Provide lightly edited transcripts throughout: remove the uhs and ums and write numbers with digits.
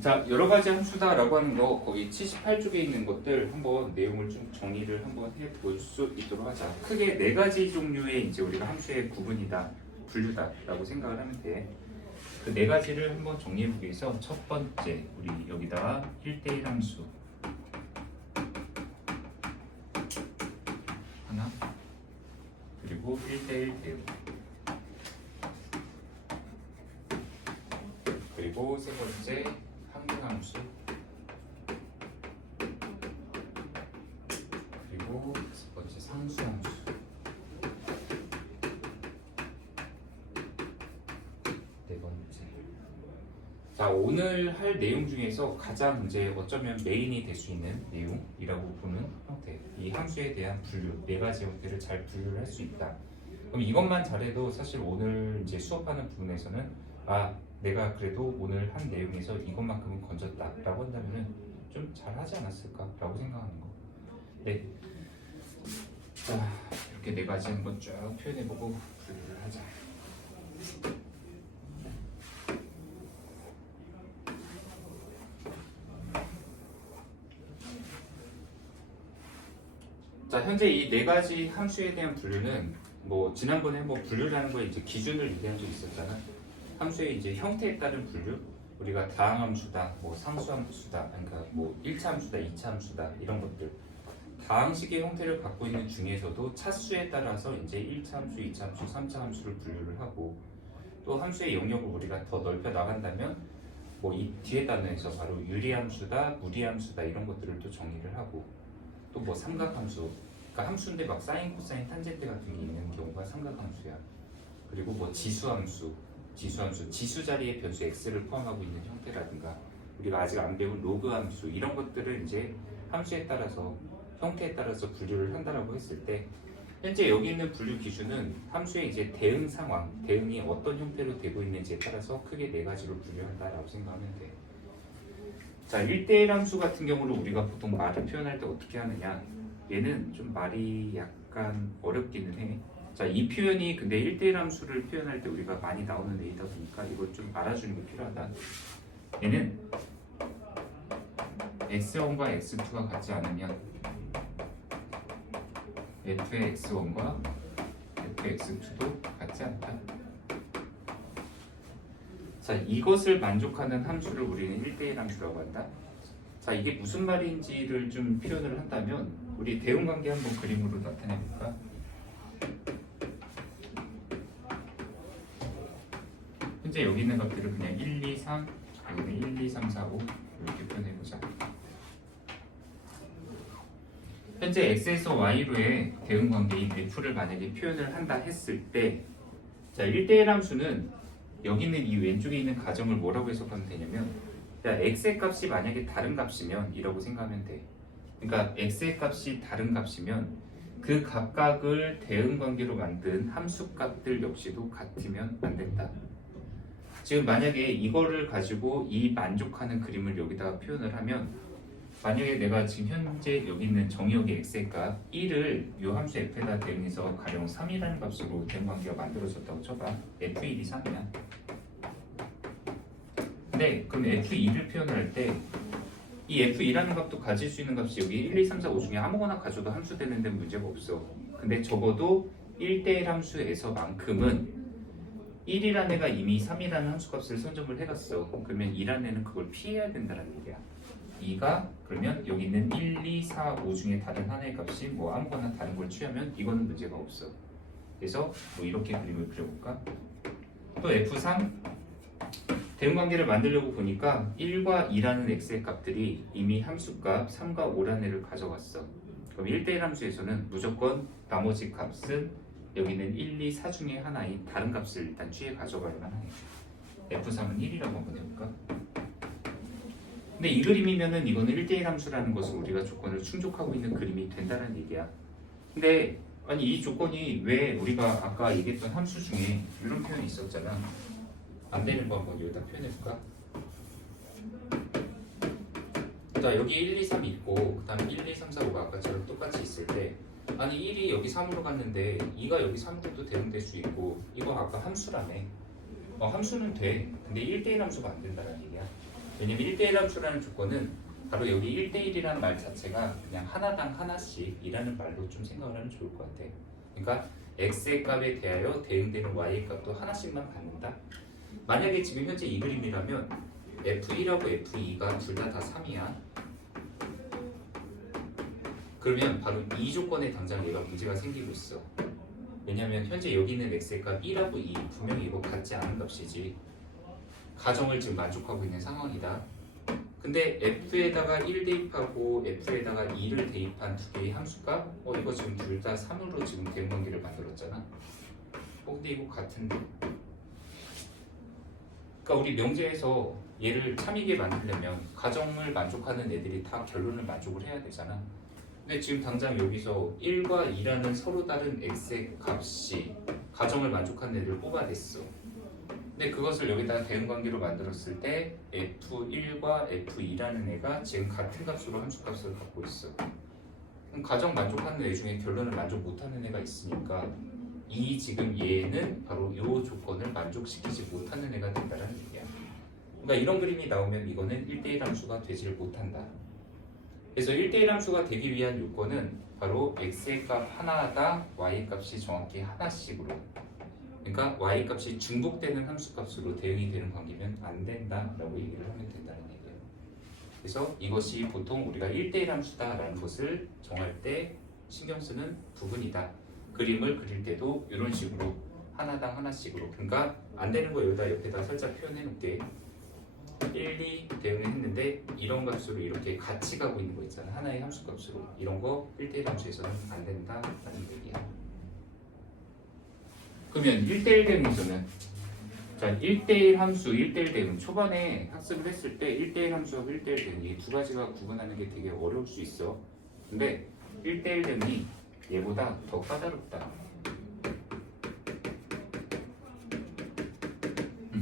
자, 여러 가지 함수다라고 하는 거 거기 78쪽에 있는 것들 한번 내용을 좀 정리를 한번 해볼 수 있도록 하자. 크게 네 가지 종류의 이제 우리가 함수의 구분이다, 분류다라고 생각을 하면 돼. 그 네 가지를 한번 정리해 보기 위해서 첫 번째 우리 여기다가 1대1 함수 하나, 그리고 1대1 대응, 그리고 세 번째 항등함수, 그리고 세 번째 상수함수, 네 번째. 자, 오늘 할 내용 중에서 가장 이제 어쩌면 메인이 될 수 있는 내용이라고 보는 형태, 이 함수에 대한 분류, 네 가지 형태를 잘 분류를 할 수 있다. 그럼 이것만 잘해도 사실 오늘 이제 수업하는 부분에서는 내가 그래도 오늘 한 내용에서 이것만큼은 건졌다라고 한다면은 좀 잘하지 않았을까라고 생각하는 거. 네. 자, 이렇게 네 가지 한번 쭉 표현해보고 분류를 하자. 자, 현재 이 네 가지 함수에 대한 분류는 뭐 지난번에 뭐 분류라는 거에 이제 기준을 얘기한 적이 있었잖아. 함수의 이제 형태에 따른 분류, 우리가 다항함수다, 뭐 상수함수다, 그러니까 뭐 1차 함수다, 2차 함수다 이런 것들. 다항식의 형태를 갖고 있는 중에서도 차수에 따라서 이제 1차 함수, 2차 함수, 3차 함수를 분류를 하고, 또 함수의 영역을 우리가 더 넓혀 나간다면 뭐 이 뒤에 단어에서 바로 유리함수다, 무리함수다 이런 것들을 또 정리를 하고, 또 뭐 삼각함수, 그러니까 함수인데 막 사인, 코사인, 탄젠트 같은 게 있는 경우가 삼각함수야. 그리고 뭐 지수함수, 지수 자리에 변수 x를 포함하고 있는 형태라든가, 우리가 아직 안 배운 로그 함수 이런 것들을 이제 함수에 따라서 형태에 따라서 분류를 한다라고 했을 때, 현재 여기 있는 분류 기준은 함수의 이제 대응 상황, 대응이 어떤 형태로 되고 있는지에 따라서 크게 네 가지로 분류한다라고 생각하면 돼. 자, 1대1 함수 같은 경우로 우리가 보통 말을 표현할 때 어떻게 하느냐, 얘는 좀 말이 약간 어렵기는 해. 자, 이 표현이 근데 1대1 함수를 표현할 때 우리가 많이 나오는 예이다 보니까 이걸 좀 알아주는 게 필요하다. 얘는 x1과 x2가 같지 않으면 f의 x1과 f의 x2도 같지 않다. 자, 이것을 만족하는 함수를 우리는 1대1 함수라고 한다. 자, 이게 무슨 말인지를 좀 표현을 한다면 우리 대응관계 한번 그림으로 나타내 볼까? 현재 여기 있는 것들을 그냥 1, 2, 3, 여기는 1, 2, 3, 4, 5 이렇게 표현해보자. 현재 x에서 y로의 대응관계인 f를 만약에 표현을 한다 했을 때, 자, 1대1 함수는 여기 있는 이 왼쪽에 있는 가정을 뭐라고 해석하면 되냐면, 자, x의 값이 만약에 다른 값이면 이라고 생각하면 돼. 그러니까 x의 값이 다른 값이면 그 각각을 대응관계로 만든 함수값들 역시도 같으면 안 된다. 지금 만약에 이거를 가지고 이 만족하는 그림을 여기다가 표현을 하면, 만약에 내가 지금 현재 여기 있는 정의역의 x의 값 1을 이 함수 f에다 대응해서 가령 3이라는 값으로 대응관계가 만들어졌다고 쳐봐. f1이 3이야. 근데 그럼 f2를 표현할 때 이 f2라는 값도 가질 수 있는 값이 여기 1, 2, 3, 4, 5 중에 아무거나 가져도 함수 되는 데 문제가 없어. 근데 적어도 1대1 함수에서만큼은 1이라는 애가 이미 3이라는 함수값을 선점을 해갔어. 그러면 2라는 애는 그걸 피해야 된다는 얘기야. 2가 그러면 여기 있는 1, 2, 4, 5 중에 다른 하나의 값이 뭐 아무거나 다른 걸 취하면 이거는 문제가 없어. 그래서 뭐 이렇게 그림을 그려볼까? 또 F3 대응관계를 만들려고 보니까 1과 2라는 x의 값들이 이미 함수값 3과 5라는 애를 가져갔어. 그럼 1대1 함수에서는 무조건 나머지 값은 여기는 1, 2, 4 중에 하나인 다른 값을 일단 취해 가져가야만 해. F3은 1이라고 한번 해볼까? 근데 이 그림이면은 이거는 1대1 함수라는 것을 우리가 조건을 충족하고 있는 그림이 된다는 얘기야. 근데 아니 이 조건이 왜 우리가 아까 얘기했던 함수 중에 이런 표현이 있었잖아. 안 되는 거 한번 여기다 표현해볼까? 자, 여기 1, 2, 3 있고 그 다음에 1, 2, 3, 4, 5가 아까처럼 똑같이 있을 때, 아니 1이 여기 3으로 갔는데 2가 여기 3으로도 대응될 수 있고, 이거 아까 함수라며. 함수는 돼. 근데 1대1 함수가 안 된다는 얘기야. 왜냐면 1대1 함수라는 조건은 바로 여기 1대1이라는 말 자체가 그냥 하나당 하나씩이라는 말로 좀 생각을 하면 좋을 것 같아. 그러니까 x의 값에 대하여 대응되는 y의 값도 하나씩만 받는다. 만약에 지금 현재 이 그림이라면 f1하고 f2가 둘 다 3이야. 그러면 바로 이 조건에 당장 얘가 문제가 생기고 있어. 왜냐면 현재 여기 있는 x의 값 1하고 2 분명히 이거 같지 않은 값이지. 가정을 지금 만족하고 있는 상황이다. 근데 f에다가 1 대입하고 f에다가 2를 대입한 두 개의 함수값 이거 지금 둘 다 3으로 지금 대응관계를 만들었잖아. 근데 이거 같은데. 그러니까 우리 명제에서 얘를 참이게 만들려면 가정을 만족하는 애들이 다 결론을 만족을 해야 되잖아. 근데 지금 당장 여기서 1과 2라는 서로 다른 x의 값이 가정을 만족하는 애들을 뽑아냈어. 근데 그것을 여기다가 대응관계로 만들었을 때 f1과 f2라는 애가 지금 같은 값으로 함수값을 갖고 있어. 그럼 가정 만족하는 애 중에 결론을 만족 못하는 애가 있으니까 이 지금 얘는 바로 이 조건을 만족시키지 못하는 애가 된다는 얘기야. 그러니까 이런 그림이 나오면 이거는 1대1 함수가 되질 못한다. 그래서 1대1 함수가 되기 위한 요건은 바로 x의 값 하나당 y의 값이 정확히 하나씩으로, 그러니까 y 값이 중복되는 함수 값으로 대응이 되는 관계면 안 된다라고 얘기를 하면 된다는 얘기예요. 그래서 이것이 보통 우리가 1대1 함수다라는 것을 정할 때 신경 쓰는 부분이다. 그림을 그릴 때도 이런 식으로 하나당 하나씩으로, 그러니까 안 되는 거 여기다 옆에다 살짝 표현해 놓을게. 1, 2 대응을 했는데 이런 값으로 이렇게 같이 가고 있는 거 있잖아. 하나의 함수 값으로. 이런 거 1대1 함수에서는 안 된다라는 얘기야. 그러면 1대1 대응에서는 자 1대1 함수, 1대1 대응 초반에 학습을 했을 때 1대1 함수하고 1대1 대응 이 두 가지가 구분하는 게 되게 어려울 수 있어. 근데 1대1 대응이 얘보다 더 까다롭다.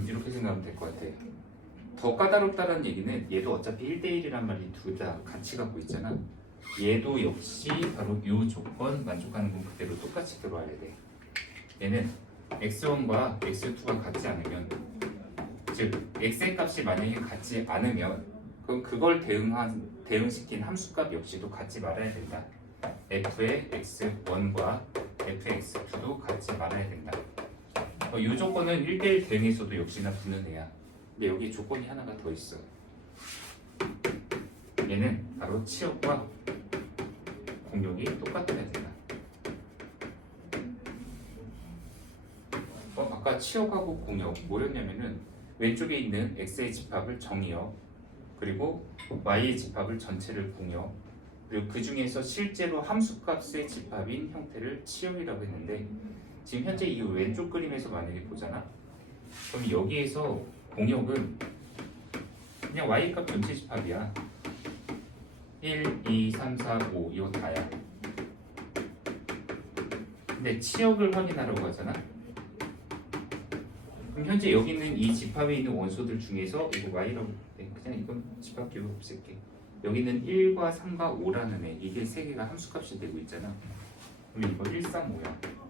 이렇게 생각하면 될 것 같아. 더 까다롭다는 얘기는 얘도 어차피 1대1이란 말이 둘 다 같이 갖고 있잖아. 얘도 역시 바로 이 조건 만족하는 건 그대로 똑같이 들어와야 돼. 얘는 x1과 x2가 같지 않으면, 즉 x의 값이 만약에 같지 않으면 그럼 그걸 대응시킨 함수값 역시도 같지 말아야 된다. f의 x1과 f의 x2도 같지 말아야 된다. 이 조건은 1대1 대응에서도 역시나 붙는 애야. 근데 여기 조건이 하나가 더 있어. 얘는 바로 치역과 공역이 똑같아야 된다. 아까 치역하고 공역 뭐였냐면은 왼쪽에 있는 x의 집합을 정의역, 그리고 y의 집합을 전체를 공역, 그리고 그 중에서 실제로 함수값의 집합인 형태를 치역이라고 했는데, 지금 현재 이 왼쪽 그림에서 만약에 보잖아. 그럼 여기에서 공역은 그냥 y값 전체 집합이야. 1, 2, 3, 4, 5 이거 다야. 근데 치역을 확인하려고 하잖아. 그럼 현재 여기 있는 이 집합에 있는 원소들 중에서 이거 y라고 그냥 이건 집합 기호 없앨게. 여기는 1과 3과 5라는 애, 이게 세 개가 함수값이 되고 있잖아. 그럼 이거 1, 3, 5야.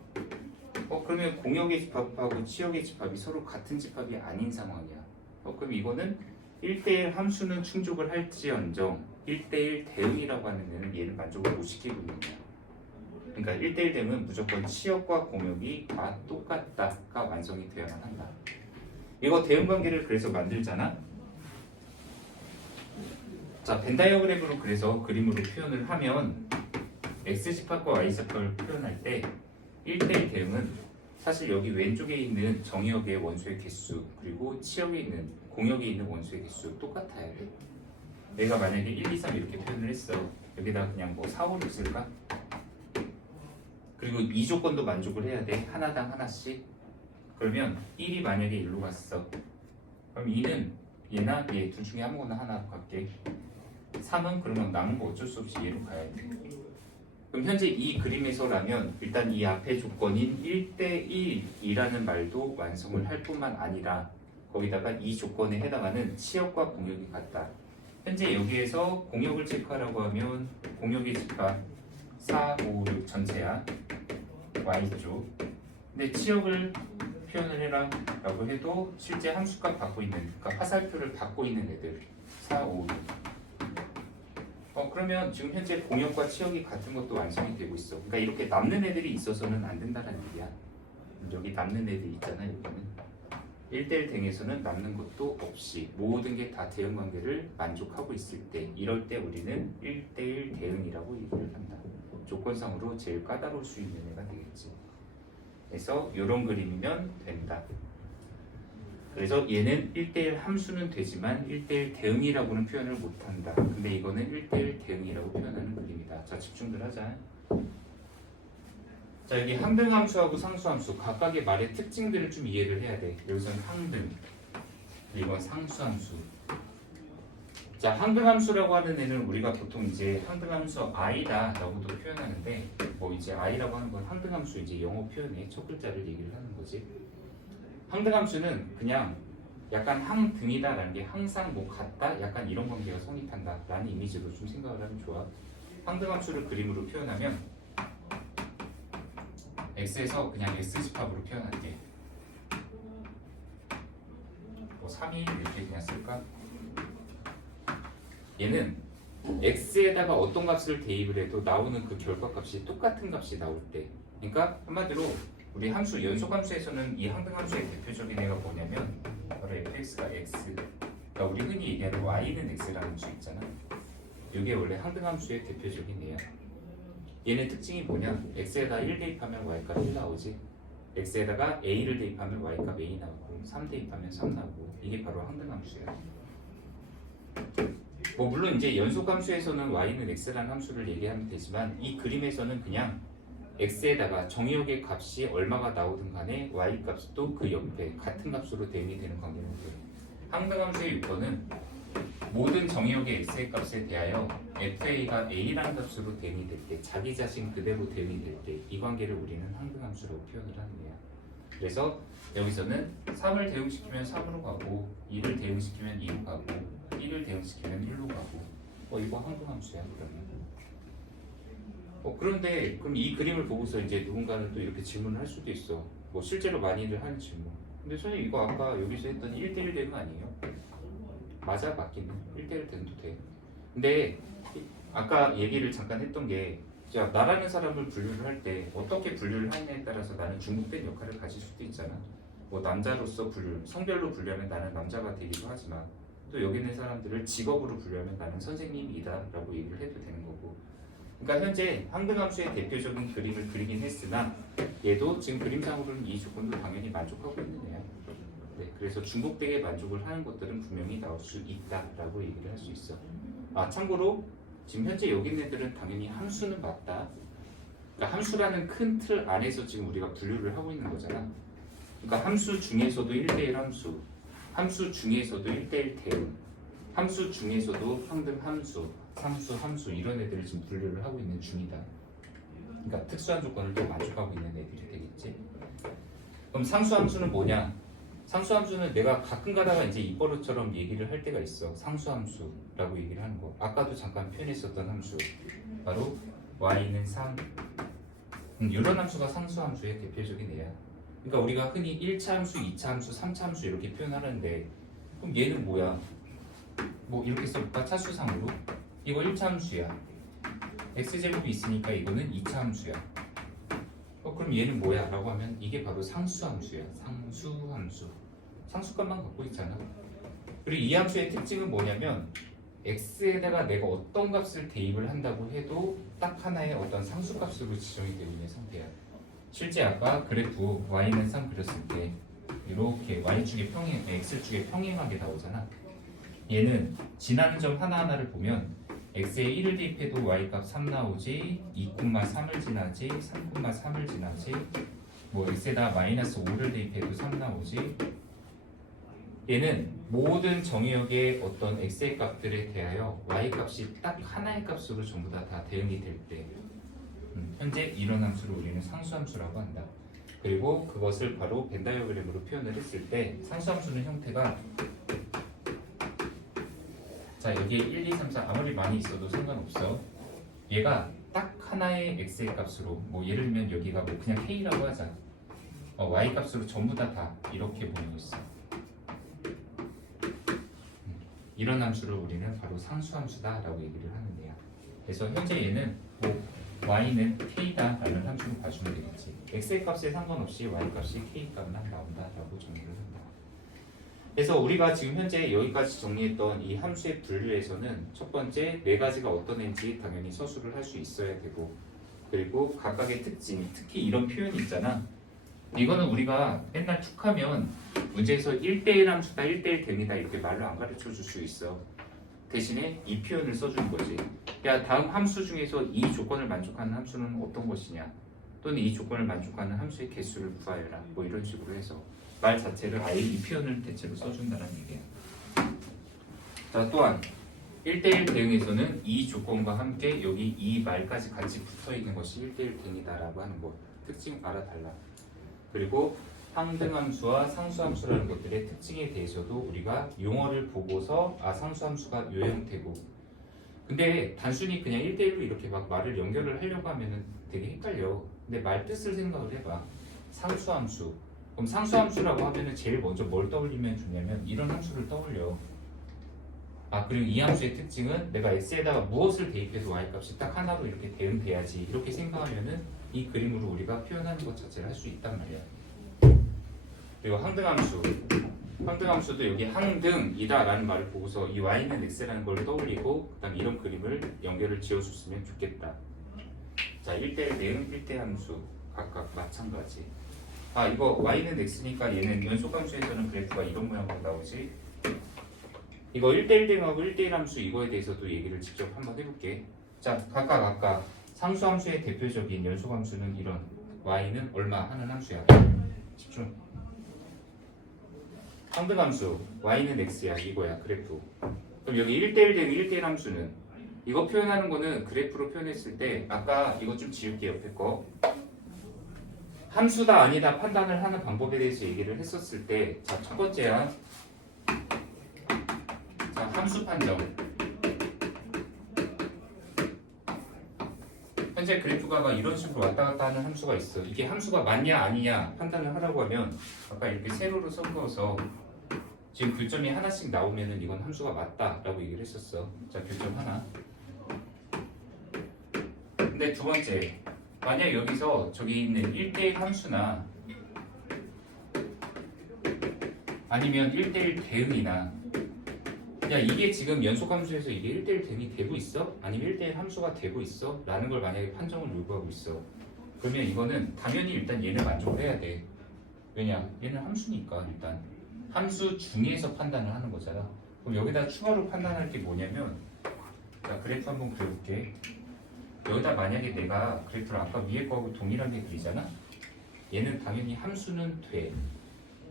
그러면 공역의 집합하고 치역의 집합이 서로 같은 집합이 아닌 상황이야. 그럼 이거는 1대1 함수는 충족을 할지언정 1대1 대응이라고 하는 애는 얘를 만족을 못 시키고 있는 거야. 그러니까 1대1 대응은 무조건 치역과 공역이 다 똑같다가 완성이 되어야만 한다. 이거 대응 관계를 그래서 만들잖아. 자, 벤 다이어그램으로 그래서 그림으로 표현을 하면 x집합과 y집합을 표현할 때 1대1 대응은 사실 여기 왼쪽에 있는 정의역의 원소의 개수, 그리고 치역에 있는 공역에 있는 원소의 개수 똑같아야 돼. 내가 만약에 1, 2, 3 이렇게 표현을 했어. 여기다 그냥 뭐 4, 5를 쓸까? 그리고 이 조건도 만족을 해야 돼. 하나당 하나씩. 그러면 1이 만약에 1로 갔어. 그럼 2는 얘나 얘 둘 중에 아무거나 하나 갈게. 3은 그러면 남은 거 어쩔 수 없이 얘로 가야 돼. 그럼 현재 이 그림에서라면 일단 이 앞에 조건인 1대1이라는 말도 완성을 할 뿐만 아니라 거기다가 이 조건에 해당하는 치역과 공역이 같다. 현재 여기에서 공역을 체크하라고 하면 공역의 집합 4, 5, 6 전체야. Y쪽. 근데 치역을 표현을 해라 라고 해도 실제 함수값 받고 있는, 그러니까 화살표를 받고 있는 애들 4, 5, 6. 그러면 지금 현재 공역과 치역이 같은 것도 완성이 되고 있어. 그러니까 이렇게 남는 애들이 있어서는 안 된다는 얘기야. 여기 남는 애들 있잖아. 여기는 1대1 대응에서는 남는 것도 없이 모든 게 다 대응 관계를 만족하고 있을 때, 이럴 때 우리는 1대1 대응이라고 얘기를 한다. 조건상으로 제일 까다로울 수 있는 애가 되겠지. 그래서 이런 그림이면 된다. 그래서 얘는 1대1 함수는 되지만 1대1 대응이라고는 표현을 못한다. 근데 이거는 1대1 대응이라고 표현하는 그림이다. 자, 집중들 하자. 자, 여기 항등함수하고 상수함수 각각의 말의 특징들을 좀 이해를 해야 돼. 여기서는 항등, 이건 상수함수. 자, 항등함수라고 하는 애는 우리가 보통 이제 항등함수 i다라고도 표현하는데, 뭐 이제 i라고 하는 건 항등함수 이제 영어 표현의 첫 글자를 얘기를 하는 거지. 항등함수는 그냥 약간 항등이다라는 게 항상 뭐 같다, 약간 이런 관계가 성립한다라는 이미지로 좀 생각을 하면 좋아. 항등함수를 그림으로 표현하면 x에서 그냥 x집합으로 표현할게. 뭐 3이 이렇게 그냥 쓸까? 얘는 x에다가 어떤 값을 대입을 해도 나오는 그 결과값이 똑같은 값이 나올 때, 그러니까 한마디로 우리 함수 연속함수에서는 이 항등함수의 대표적인 애가 뭐냐면 바로 fx가 x, 그러니까 우리 흔히 얘기하는 y는 x라는 함수 있잖아. 이게 원래 항등함수의 대표적인 애야. 얘네 특징이 뭐냐? x에다 1 대입하면 y값 1 나오지. x에다가 a를 대입하면 y값 a 나오고 3 대입하면 3 나오고, 이게 바로 항등함수야. 뭐 물론 이제 연속함수에서는 y는 x라는 함수를 얘기하면 되지만, 이 그림에서는 그냥 x에다가 정의역의 값이 얼마가 나오든 간에 y 값도 그 옆에 같은 값으로 대응이 되는 관계는 돼요. 항등함수의 요건은 모든 정의역의 x의 값에 대하여 fa가 a라는 값으로 대응이 될 때, 자기 자신 그대로 대응이 될 때, 이 관계를 우리는 항등함수라고 표현을 하는 거야. 그래서 여기서는 3을 대응시키면 3으로 가고, 2를 대응시키면 2로 가고, 1을 대응시키면 1로 가고, 이거 항등함수야. 그러면 그런데 그럼 이 그림을 보고서 이제 누군가는 또 이렇게 질문을 할 수도 있어. 뭐 실제로 많이들 하는 질문. 근데 선생님 이거 아까 여기서 했던 1대1 대응 아니에요? 맞아, 맞기는 1대1 대응도 돼. 근데 아까 얘기를 잠깐 했던 게, 자, 나라는 사람을 분류를 할 때 어떻게 분류를 하느냐에 따라서 나는 중복된 역할을 가질 수도 있잖아. 뭐 남자로서 성별로 분류하면 나는 남자가 되기도 하지만, 또 여기 있는 사람들을 직업으로 분류하면 나는 선생님이다 라고 얘기를 해도 되는 거고. 그러니까 현재 항등함수의 대표적인 그림을 그리긴 했으나, 얘도 지금 그림상으로는 이 조건도 당연히 만족하고 있는 애야. 네, 그래서 중복되게 만족을 하는 것들은 분명히 나올 수 있다라고 얘기를 할 수 있어. 참고로 지금 현재 여기 있는 애들은 당연히 함수는 맞다. 그러니까 함수라는 큰 틀 안에서 지금 우리가 분류를 하고 있는 거잖아. 그러니까 함수 중에서도 1대1 함수, 함수 중에서도 1대1 대응, 함수 중에서도 항등함수, 상수, 함수, 이런 애들을 지금 분류를 하고 있는 중이다. 그러니까 특수한 조건을 또 만족하고 있는 애들이 되겠지. 그럼 상수함수는 뭐냐? 상수함수는 내가 가끔 가다가 이제 입버릇처럼 얘기를 할 때가 있어. 상수함수라고 얘기를 하는 거. 아까도 잠깐 표현했었던 함수. 바로 y는 3. 이런 함수가 상수함수의 대표적인 애야. 그러니까 우리가 흔히 1차 함수, 2차 함수, 3차 함수 이렇게 표현하는데, 그럼 얘는 뭐야? 뭐 이렇게 써볼까? 차수상으로. 이거 1차 함수야. x제곱이 있으니까 이거는 2차 함수야. 그럼 얘는 뭐야? 라고 하면 이게 바로 상수함수야. 상수함수. 상수값만 갖고 있잖아. 그리고 이 함수의 특징은 뭐냐면, x에다가 내가 어떤 값을 대입을 한다고 해도 딱 하나의 어떤 상수값으로 지정이 되어 있는 상태야. 실제 아까 그래프 y는 3 그렸을 때 이렇게 y축의 평행, x축의 평행하게 나오잖아. 얘는 지나는 점 하나하나를 보면 x에 1을 대입해도 y값 3 나오지, 2,3을 지나지, 3,3을 지나지, 뭐 x에다 마이너스 5를 대입해도 3 나오지. 얘는 모든 정의역의 어떤 x의 값들에 대하여 y값이 딱 하나의 값으로 전부 다 대응이 될 때, 현재 이런 함수를 우리는 상수함수라고 한다. 그리고 그것을 바로 벤 다이어그램으로 표현을 했을 때, 상수함수는 형태가, 자, 여기에 1, 2, 3, 4 아무리 많이 있어도 상관없어. 얘가 딱 하나의 x의 값으로, 뭐 예를 들면 여기가 뭐 그냥 k라고 하자. y 값으로 전부 다 이렇게 보내고 있어. 이런 함수를 우리는 바로 상수함수다라고 얘기를 하는데요. 그래서 현재 얘는 뭐 y는 k다라는 함수로 봐주면 되겠지. x의 값에 상관없이 y 값이 k 값만 나온다라고 정리를 한다. 그래서 우리가 지금 현재 여기까지 정리했던 이 함수의 분류에서는 첫 번째 네 가지가 어떤 애인지 당연히 서술을 할 수 있어야 되고, 그리고 각각의 특징, 특히 이런 표현이 있잖아. 이거는 우리가 맨날 툭하면 문제에서 1대1 함수다, 1대1 됨이다 이렇게 말로 안 가르쳐 줄 수 있어. 대신에 이 표현을 써주는 거지. 야, 다음 함수 중에서 이 조건을 만족하는 함수는 어떤 것이냐, 또는 이 조건을 만족하는 함수의 개수를 구하여라, 뭐 이런 식으로 해서 말 자체를 아예 이 표현을 대체로 써준다는 얘기야. 자, 또한 1대1 대응에서는 이 조건과 함께 여기 이 말까지 같이 붙어있는 것이 1대1 대응이다라고 하는 것, 특징 알아달라. 그리고 상등함수와 상수함수라는 것들의 특징에 대해서도 우리가 용어를 보고서 상수함수가 요 형태고, 근데 단순히 그냥 1대1로 이렇게 막 말을 연결을 하려고 하면은 되게 헷갈려. 근데 말 뜻을 생각을 해봐. 상수함수, 그럼 상수함수라고 하면은 제일 먼저 뭘 떠올리면 좋냐면 이런 함수를 떠올려. 그리고 이 함수의 특징은 내가 x에다가 무엇을 대입해서 y 값이 딱 하나로 이렇게 대응돼야지, 이렇게 생각하면은 이 그림으로 우리가 표현하는 것 자체를 할 수 있단 말이야. 그리고 항등함수, 항등함수도 여기 항등이다라는 말을 보고서 이 y는 x라는 걸 떠올리고 그다음 이런 그림을 연결을 지어줬으면 좋겠다. 자, 1대1 대응, 1대 함수 각각 마찬가지. 이거 y는 x니까 얘는 연속함수에서는 그래프가 이런 모양으로 나오지. 이거 1대1 대응하고 1대1 함수 이거에 대해서도 얘기를 직접 한번 해볼게. 자, 각각 아까 상수함수의 대표적인 연속함수는 이런 y는 얼마 하는 함수야. 집중. 상등함수 y는 x야, 이거야 그래프. 그럼 여기 1대1 대응 1대1 함수는 이거 표현하는 거는 그래프로 표현했을 때 아까 이거 좀 지울게, 옆에 거. 함수다 아니다 판단을 하는 방법에 대해서 얘기를 했었을 때, 자, 첫 번째야. 자, 함수 판정. 현재 그래프가 막 이런 식으로 왔다 갔다 하는 함수가 있어. 이게 함수가 맞냐 아니냐 판단을 하라고 하면 아까 이렇게 세로로 섞어서 지금 교점이 하나씩 나오면은 이건 함수가 맞다라고 얘기를 했었어. 자, 교점 하나. 근데 두 번째, 만약 여기서 저기 있는 1대1 함수나 아니면 1대1 대응이나, 야, 이게 지금 연속함수에서 이게 1대1 대응이 되고 있어? 아니면 1대1 함수가 되고 있어? 라는 걸 만약에 판정을 요구하고 있어. 그러면 이거는 당연히 일단 얘를 만족을 해야 돼. 왜냐? 얘는 함수니까. 일단 함수 중에서 판단을 하는 거잖아. 그럼 여기다 추가로 판단할 게 뭐냐면, 자, 그래프 한번 그려볼게. 여기다 만약에 내가 그래프를 아까 위에 거하고 동일하게 그리잖아? 얘는 당연히 함수는 돼.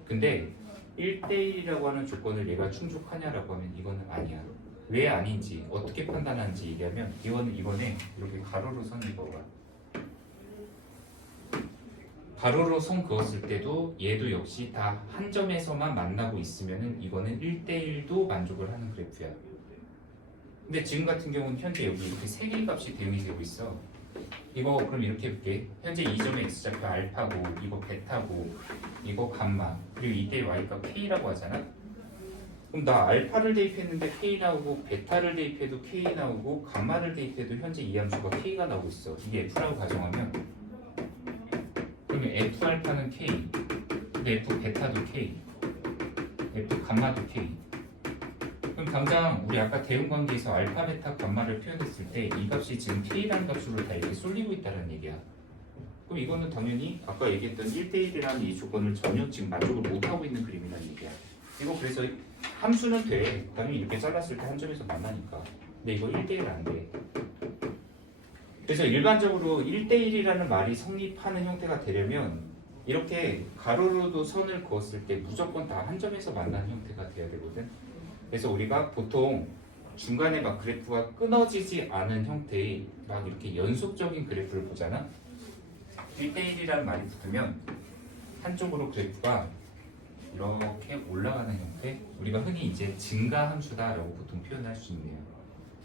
근데 1대1이라고 하는 조건을 얘가 충족하냐라고 하면 이거는 아니야. 왜 아닌지, 어떻게 판단하는지 얘기하면 이번에 이렇게 가로로 선을 그어봐. 가로로 선 그었을 때도 얘도 역시 다 한 점에서만 만나고 있으면은 이거는 1대1도 만족을 하는 그래프야. 근데 지금 같은 경우는 현재 여기 이렇게 세 개의 값이 대응이 되고 있어. 이거 그럼 이렇게 해볼게. 현재 이 점의 x좌표 알파고, 이거 베타고, 이거 감마, 그리고 이때 y값 k라고 하잖아. 그럼 나 알파를 대입했는데 k 나오고, 베타를 대입해도 k 나오고, 감마를 대입해도 현재 이 함수가 k가 나오고 있어. 이게 f라고 가정하면, 그러면 f 알파는 k, 근데 f 베타도 k, f 감마도 k. 그럼 당장 우리 아까 대응 관계에서 알파, 베타, 감마를 표현했을 때 이 값이 지금 k라는 값으로 다 이렇게 쏠리고 있다는 얘기야. 그럼 이거는 당연히 아까 얘기했던 1대1이라는 이 조건을 전혀 지금 만족을 못하고 있는 그림이라는 얘기야. 이거 그래서 함수는 돼. 당연히 이렇게 잘랐을 때 한 점에서 만나니까. 근데 이거 1대1 안 돼. 그래서 일반적으로 1대1이라는 말이 성립하는 형태가 되려면 이렇게 가로로도 선을 그었을 때 무조건 다 한 점에서 만나는 형태가 돼야 되거든. 그래서 우리가 보통 중간에 막 그래프가 끊어지지 않은 형태의 막 이렇게 연속적인 그래프를 보잖아. 1대1이라는 말이 붙으면 한쪽으로 그래프가 이렇게 올라가는 형태, 우리가 흔히 이제 증가함수다라고 보통 표현할 수 있네요.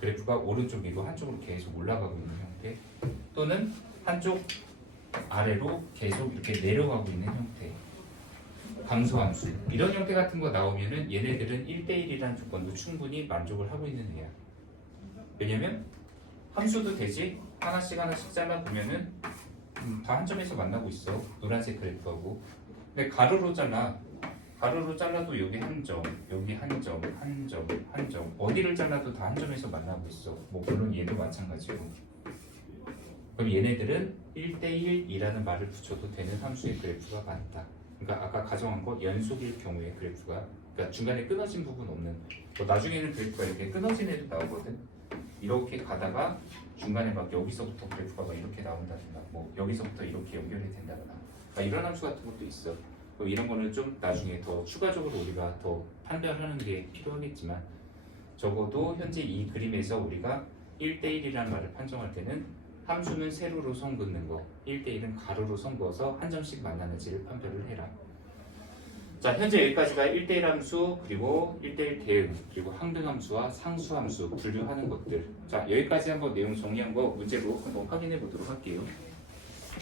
그래프가 오른쪽이고 한쪽으로 계속 올라가고 있는 형태, 또는 한쪽 아래로 계속 이렇게 내려가고 있는 형태. 감소함수. 이런 형태 같은 거 나오면은 얘네들은 1대1이라는 조건도 충분히 만족을 하고 있는 애야. 왜냐면 함수도 되지 하나씩 하나씩 잘라보면은 다 한 점에서 만나고 있어. 노란색 그래프하고. 근데 가로로 잘라도 여기 한 점, 여기 한 점, 한 점, 한 점. 어디를 잘라도 다 한 점에서 만나고 있어. 뭐 물론 얘도 마찬가지고. 그럼 얘네들은 1대1이라는 말을 붙여도 되는 함수의 그래프가 많다. 그러니까 아까 가정한 거 연속일 경우에 그래프가, 그러니까 중간에 끊어진 부분 없는, 뭐 나중에는 그래프가 이렇게 끊어진 애도 나오거든. 이렇게 가다가 중간에 막 여기서부터 그래프가 막 이렇게 나온다든가, 뭐 여기서부터 이렇게 연결이 된다거나, 그러니까 이런 함수 같은 것도 있어. 그럼 이런 거는 좀 나중에 더 추가적으로 우리가 더 판별하는 게 필요하겠지만, 적어도 현재 이 그림에서 우리가 1대1이라는 말을 판정할 때는 함수는 세로로 선 긋는 거, 1대1은 가로로 선 그어서 한 점씩 만나는지를 판별을 해라. 자, 현재 여기까지가 1대1 함수, 그리고 1대1 대응, 그리고 항등함수와 상수함수 분류하는 것들. 자, 여기까지 한번 내용 정리한 거 문제로 한번 확인해 보도록 할게요.